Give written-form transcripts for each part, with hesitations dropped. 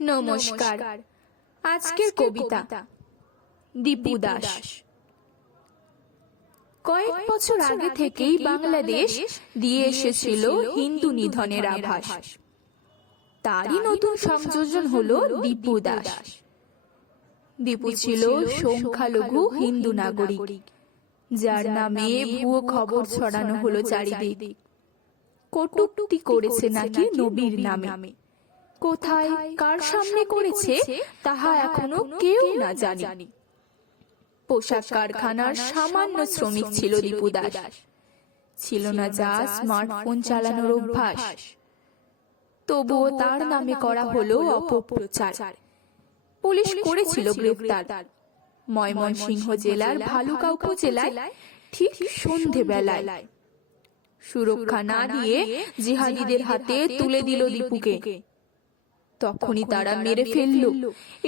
নমস্কার। আজকের কবিতা দীপু দাস। কয়েক বছর আগে থেকেই বাংলাদেশ দিয়ে এসেছিল হিন্দু নিধনের আভাস। তারই নতুন সংযোজন হলো দীপু দাস। দীপু ছিল সংখ্যালঘু হিন্দু নাগরিক, যার নামে ভুয়ো খবর ছড়ানো হলো চারিদিক। কটূক্তি করেছে নাকি নবীর নামে। কোথায় কার সামনে করেছে তাহা এখনো কেউ না জানে। পোশাক কারখানার সামান্য শ্রমিক ছিল দীপু দাস। ছিল না যা স্মার্টফোন চালানোর অভ্যাস। তবুও তার নামে করা হলো অপপ্রচার। পুলিশ করেছিল গ্রেফতার ময়মনসিংহ জেলার ভালুকা উপজেলায় ঠিক সন্ধেবেলায়। সুরক্ষা না দিয়ে জিহাদিদের হাতে তুলে দিল দীপুকে। তখনই তারা মেরে ফেলল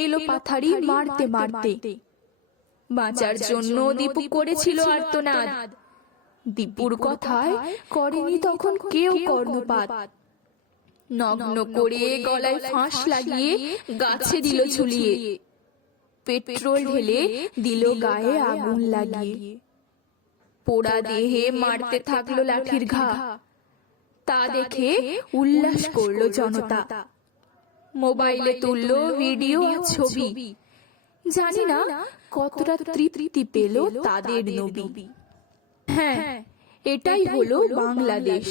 এলো পাথারি মারতে মারতে। বাঁচার জন্য দীপু করেছিল আর্তনাদ। দীপুর কথায় করেনি তখন কেউ কর্ণপাত। নগ্ন করে গলায় ফাঁস লাগিয়ে গাছে দিল ঝুলিয়ে। পেট্রোল ঢেলে দিল গায়ে আগুন লাগিয়ে। পোড়া দেহে মারতে থাকলো লাঠির ঘা। তা দেখে উল্লাস করলো জনতা। মোবাইলে তুললো ভিডিও আর ছবি। জানি না কতটা তৃপ্তি পেল তাদের নবী। হ্যাঁ, এটাই হলো বাংলাদেশ।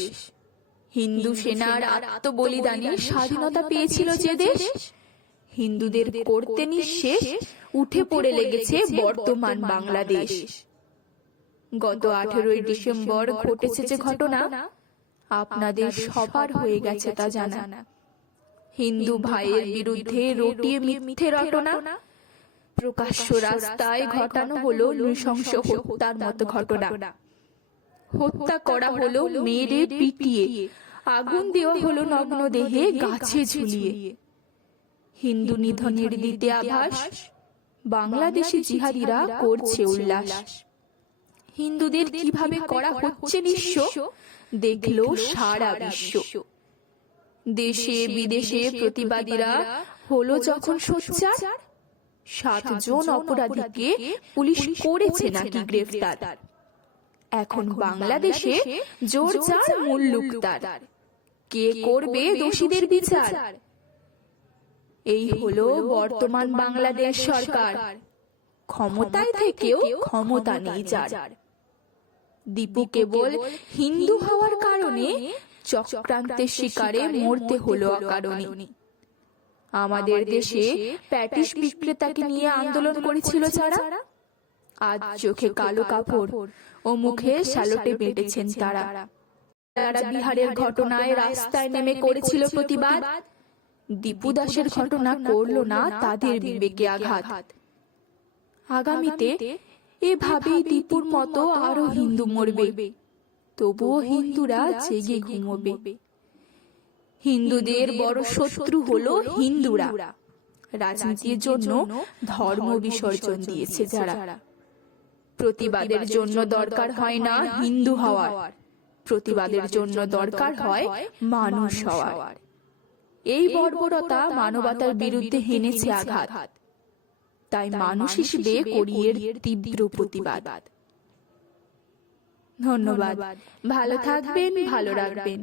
হিন্দু সেনার আত্মবলিদানে স্বাধীনতা পেয়েছিল যে দেশ। হিন্দুদের করতে নিঃশেষ উঠে পড়ে লেগেছে বর্তমান বাংলাদেশ। গত 18ই ডিসেম্বর ঘটেছে যে ঘটনা, আপনাদের সবার হয়ে গেছে তা জানা। হিন্দু ভাইয়ের বিরুদ্ধে রটিয়ে মিথ্যে রটনা। প্রকাশ্য রাস্তায় ঘটানো হলো নৃশংস হত্যার মতো ঘটনা। হত্যা করা হলো মেরে পিটিয়ে। আগুন দেওয়া হলো নগ্ন দেহে গাছে ঝুলিয়ে। হিন্দু নিধনের দিতে আভাস বাংলাদেশি জিহাদিরা করছে উল্লাস। হিন্দুদের কিভাবে করা হচ্ছে নিঃস্ব দেখলো সারা বিশ্ব। দেশে বিদেশে প্রতিবাদীরা হলো যখন সোচ্চার। 7 জন অপরাধীকে পুলিশ করেছে নাকি গ্রেফতার। এখন বাংলাদেশে জোর যার মুল্লুক তার। কে করবে দোষীদের বিচার? এই হলো বর্তমান বাংলাদেশ সরকার। ক্ষমতায় থেকেও ক্ষমতা নেই যার। দীপু কেবল হিন্দু হওয়ার কারণে চক্রান্তের শিকারে মরতে হলো অকারণে। আমাদের দেশে প্যাটিস বিক্রেতাকে নিয়ে আন্দোলন করেছিল যারা, আজ চোখে কালো কাপড় ও মুখে শালটে বেঁটেছেন তারা। যারা বিহারের ঘটনায় রাস্তায় নেমে করেছিল প্রতিবাদ, দীপু দাসের ঘটনা করলো না তাদের বিবেকে আঘাত। আগামীতে এভাবেই দীপুর মতো আরো হিন্দু মরবে। তবুও হিন্দুরা জেগে ঘুমোবে। হিন্দুদের বড় শত্রু হলো হিন্দুরা। রাজনীতির জন্য ধর্ম বিসর্জন দিয়েছে যারা। প্রতিবাদের জন্য দরকার হয় না হিন্দু হওয়ার, প্রতিবাদের জন্য দরকার হয় মানুষ হওয়ার। এই বর্বরতা মানবতার বিরুদ্ধে হেনেছে আঘাত। তাই মানুষ হিসেবে করি এর তীব্র প্রতিবাদ। ধন্যবাদ। ভালো থাকবেন, ভালো রাখবেন।